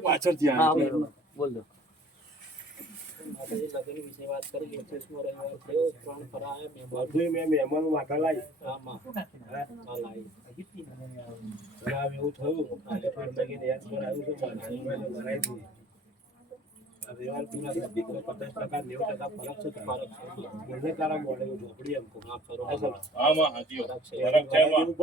પાછળથી બોલ દો મહેમાન વાટા લાવી એવું થયું દીકરો 50% 90% ફરક છે. તારા મોડે ઝોપડી એમ